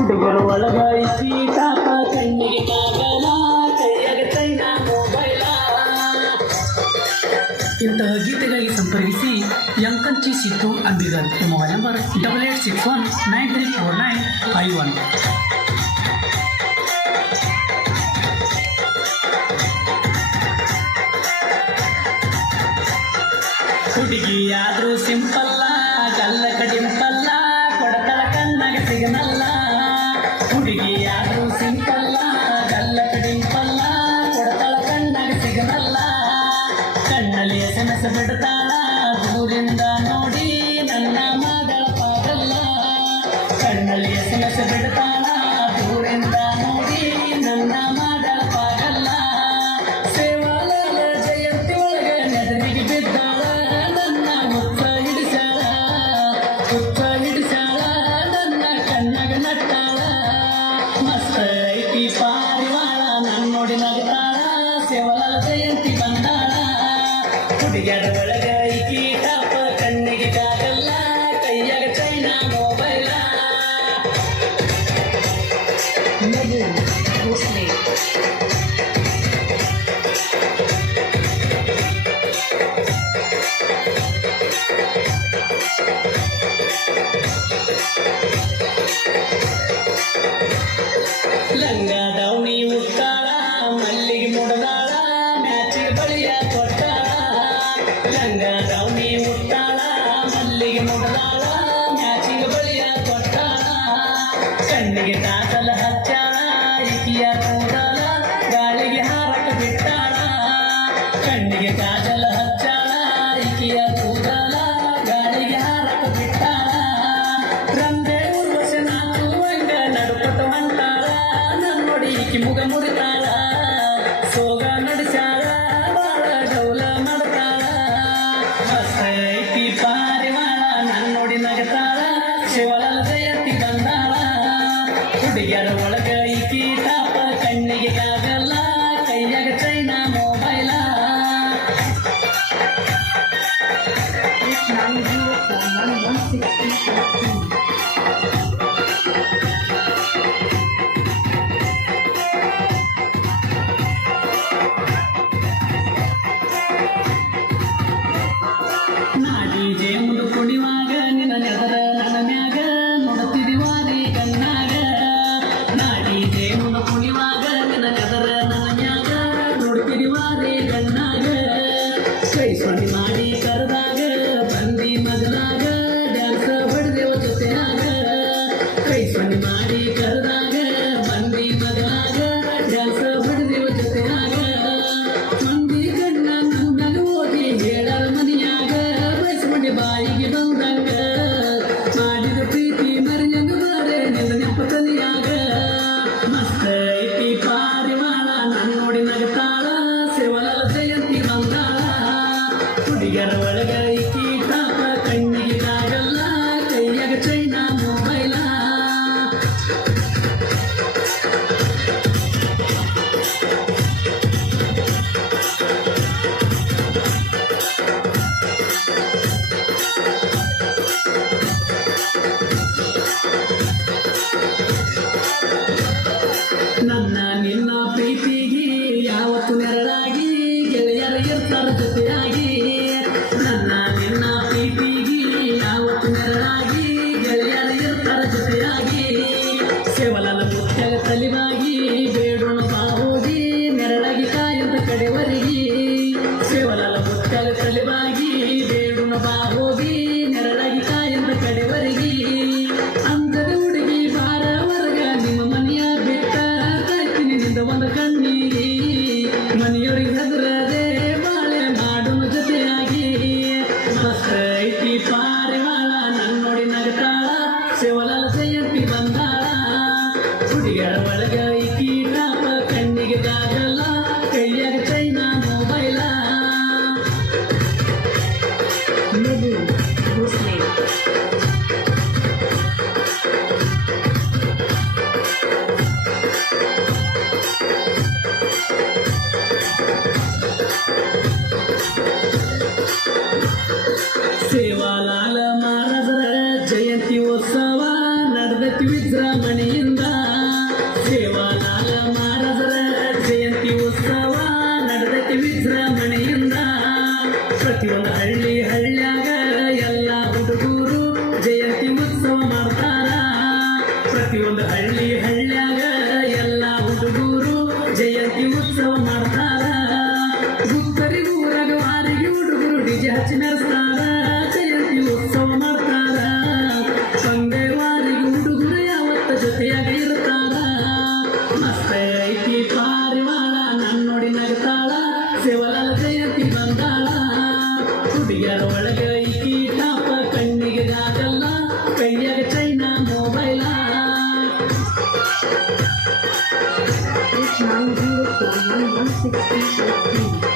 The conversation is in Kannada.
ಹುಡುಗರು ಒಳಗಾಯಿಸಿ ತಾಪ ಕಣ್ಣಿಗೆ ಕಾಗಲ ಕೈಯಾಗ ಚೈನ ಮೊಬೈಲ. ಇಂತಹ ಗೀತೆಗಾಗಿ ಸಂಪರ್ಕಿಸಿ ಯಂಕಂಚಿ ಸಿದ್ದು ಅಂಬಿಗರ್. Mobile number 8861934951. ಹುಡುಗಿಯಾದ್ರೂ ಸಿಂಪಲ್ಲ ಗಲ್ಲ ಕಡಿಂಪಲ್ಲ ಕೊಡತಳ ಕಣ್ಣಾಗ ಸಿಗನಲ್ಲ. ಹುಡುಗಿಯಾದ್ರೂ ಸಿಂಪಲ್ಲ ಗಲ್ಲ ಕಡಿಂಪಲ್ಲ ಕೊಡತಳ ಕಣ್ಣಾಗ ಸಿಗನಲ್ಲ. ಕಣ್ಣಲ್ಲಿ SMS ಬಿಡ್ತಾಳ ದೂರಿಂದ ನೋಡಿ ನನ್ನ ಮಗಳ ಪಾಗಲ್ಲ. ಕಣ್ಣಲ್ಲಿ SMS ಬಿಡ್ತಾಳ ದೂರಿಂದ ನೋಡಿ ನನ್ನ ಮಗಳ ಪಾಗಲ್ಲ. ಸೇವಾಲಾಲ ಜಯಂತಿ ಒಳಗ ನೆದರಿಗೆ ಬಿದ್ದಾಳ ನನ್ನ ಮುತ್ತ ಹಿಡಿಸಾಳ. ಮುತ್ತ ಹಿಡಿಸಾಳ ನನ್ನ ಕಣ್ಣಾಗ ನಟ್ಟಾಳ. ಮಸ್ತ ಐತಿ ಪಾರಿವಾಳ ನನ್ನ ನೋಡಿ ನಗ್ತಾಳ. ಸೇವಾಲಾಲ ಜಯಂತಿ ಬಂದಾಳ. ಹುಡುಗ್ಯಾರ ಒಳಗ ಐತಿ ಟಾಪ ಕಣ್ಣಿಗೆ ಕಾಗಲ್ಲ ಕೈಯಾಗ ಚೈನಾ ಮೊಬೈಲ. ಲಂಗ ದೌಣಿ ಉಟ್ಟಾಳ ಮಲ್ಲಿಗೆ ಮುಡದಾಳ ಮ್ಯಾಚಿಗೆ ಬಳಿಯ ಕೊಟ್ಟಾಳ. ಲಂಗ ದೌಣಿ ಉಟ್ಟಾಳ ಮಲ್ಲಿಗೆ ಮುಡದಾಳ ಮ್ಯಾಚಿಗೆ ಬಳಿಯ ಕೊಟ್ಟಾಳ. ಕಣ್ಣಿಗೆ ಕಾಸಲ ಹಚ್ಚಾಳ ಇಕಿಯ ಕೂದಲ ಗಾಳಿಗೆ ಹಾರಕ ಬಿಟ್ಟಾಳ. ಕಣ್ಣಿಗೆ ಕಾಜಲ ಹಚ್ಚಾಳ ಇಕಿಯ ಕೂದಲ ಗಾಳಿಗೆ ಹಾರಕ ಬಿಟ್ಟಾಳ. ರಂದೆ ಉರ್ವಶ ನಾಲ್ಕು ಹಂಗ ನಡುಪಟ್ಟು ಹೊಂಟಾಳ. ನನ್ನೊಡಿ ಈಕಿ ಮುಗ ಮುರಿತಾಳ ಸೋಗ ನಡೆಸಾಳ ಬಾಳ ಡೌಲ ಮಾಡ್ತಾಳ. ಮಸ್ತ ಐತಿ ಪಾರಿವಾಳ ನನ್ನೊಡಿ ನಗತಾಳ. ಶಿವಲಾಲ ಜಯಂತಿ ಬಂದಾಳ. ಹುಡುಗ್ಯಾರ ಒಳಗ ಈಕಿ ಟಾಪ ಕಣ್ಣಿಗೆ ಕಾಗಲ್ಲ ಕೈಯಾಗ ಚೈನಾ ಮೊಬೈಲ. ನಾಡಿ ಜೆ ಮುಂದು ಕುಣಿವಾಗ ನಿನ್ನ ನೆದರ ನನ್ನ ಮ್ಯಾಗ ನೋಡುತ್ತಿದಿವಾರಿ ಕಣ್ಣಾಗ. ನಾಡಿ ಜೆ ಮುಂದು ಕುಣಿವಾಗ ನಿನ್ನ ನೆದರ ನನ್ನ ಮ್ಯಾಗ ನೋಡುತ್ತಿದಿವಾರಿ ಕಣ್ಣಾಗ. ಕೈ ಸೊಣಿ ಮಾಡಿ ಕರೆದಾಗ ಬಂದಿ ಮಗಲಾಗ ಡ್ಯಾನ್ಸ ಹೊಡೆದೇವ ಜೊತೆಯಾಗ. ಕೈ ಸೊಣಿ ಮಾಡಿ ಕರೆದಾಗ ಬಂದಿ ಮಗಲಾಗ ಡ್ಯಾನ್ಸ ಹೊಡೆದೇವ ಜೊತೆಯಾಗ. ಮಂದಿ ಕಣ್ಣ ನನ್ನ ಹೋಗಿ ಹೇಳರ ಮನಿಯಾಗ ಬಯಸ್ಕೊಂಡೆ ಬಾಯಿಗೆ ಬಂದಂಗ. ಮಾಡಿದ ಪ್ರೀತಿ ಮರಿಯಂಗ ಬಾರೆ ನಿನ್ನ ನೆಪ ತಲಿಯಾಗ. ಮಸ್ತ ಐತಿ ಪಾರಿವಾಳ ನನ್ನ ನೋಡಿ ನಗತಾಳ. ಸೇವಲಾಲ ಜಯಂತಿ ಬಂದಾಳ. ಹುಡುಗ್ಯಾರ ಒಳಗ ಈಕಿ ಟಾಪ ಕಣ್ಣಿಗೆ ಕಾಗಲ್ಲ ಕೈಯಾಗ ಚೈನಾ ಮೊಬೈಲ. ನನ್ನ ನಿನ್ನ ಪ್ರೀತಿಗೆ ಯಾವತ್ತು ನೆರಳಾಗಿ ಗೆಳೆಯರ ಇರ್ತಾರ ಜೊತೆಯಾಗಿ. ನನ್ನ ನಿನ್ನ ಪ್ರೀತಿಗೆ ಯಾವತ್ತು ನೆರಳಾಗಿ ಗೆಳೆಯರ ಇರ್ತಾರ ಜೊತೆಯಾಗಿ. ಸೇವಲಾಲ ಮುತ್ಯಾಗ ತಲಿವಾಗಿ ಬೇಡೋಣ ಬಾ ಹೋಗಿ ನೆರಳಾಗಿ ಕಾಯಂತ ಕಡೆವರೆಗಿ. ಸೇವಲಾಲ ಮುತ್ಯಾಗ ತಲಿವಾಗಿ ಬೇಡೋಣ ಬಾ ಹೋಗಿ ನೆರಳಾಗಿ ಕಾಯಂತ ಕಡೆವರೆಗಿ. ಅಂದರೆ ಹುಡುಗಿ ಬಾರ ಹೊರಗ ನಿಮ್ಮ ಮನೆಯ ಬಿಟ್ಟ ಕಾಯ್ತೀನಿ ನಿಂದ ಒಂದು ಕಣ್ಣಿಗೆ. ಮನೆಯವ್ರಿಗೆ ಹೆದರದೆ ಬಾಳೆ ಮಾಡೋಣ ಜೊತೆಯಾಗಿ. ಮಸ್ತ ಐತಿ ಪಾರಿವಾಳ ನನ್ನ ನೋಡಿ ನಗತಾಳ. ಸೇವಲಾಲ ಜಯಂತಿ ಬಂದಾಳ. ಹುಡುಗ್ಯಾರ ಒಳಗ ಈಕಿ ಟಾಪ ಕಣ್ಣಿಗೆ ಕಾಗಲ್ಲ ಕೈಯಾಗ ಚೈನಾ ಮೊಬೈಲ. ಸೇವಾಲಾಲ ಮಹಾರಾಜರ ಜಯಂತಿ ಉತ್ಸವ ನಡೆದೈತಿ ವಿಜೃಂಭಣೆಯಿಂದ. ಪ್ರತಿಯೊಂದು ಹಳ್ಳ್ಯಾಗ ಎಲ್ಲ ಹುಡುಗರು ಜಯಂತಿ ಉತ್ಸವ ಮಾಡ್ತಾರ. ಗುತ್ತರಿಗೆ ಊರಾಗ ವಾರಿಗೆ ಹುಡುಗರು ಡಿಜೆ ಹಚ್ಚಿ ಮೆರೆಸ್ತಾರ. ಜಯಂತಿ ಉತ್ಸವ ಮಾಡ್ತಾರ. ತಂದೆ ವಾರಿಗೆ ಹುಡುಗರು ಯಾವತ್ತ ಜೊತೆಯಾಗ ಇರ್ತಾರ. ಮಸ್ತ ಐತಿ ಪಾರಿವಾಳ ನನ್ನೋಡಿ ನಗ್ತಾಳ. ಶಿವಲಾಲ ಜಯಂತಿ ಬಂದಾಳ. ಹುಡುಗಿಯರ ಒಳಗ ಈಕಿ ಟಾಪ ಕಣ್ಣಿಗೆ ಆಗಲ್ಲ. ಕೈಯಾಗ ಚೈನಾ ಮೊಬೈಲ. It's 904 160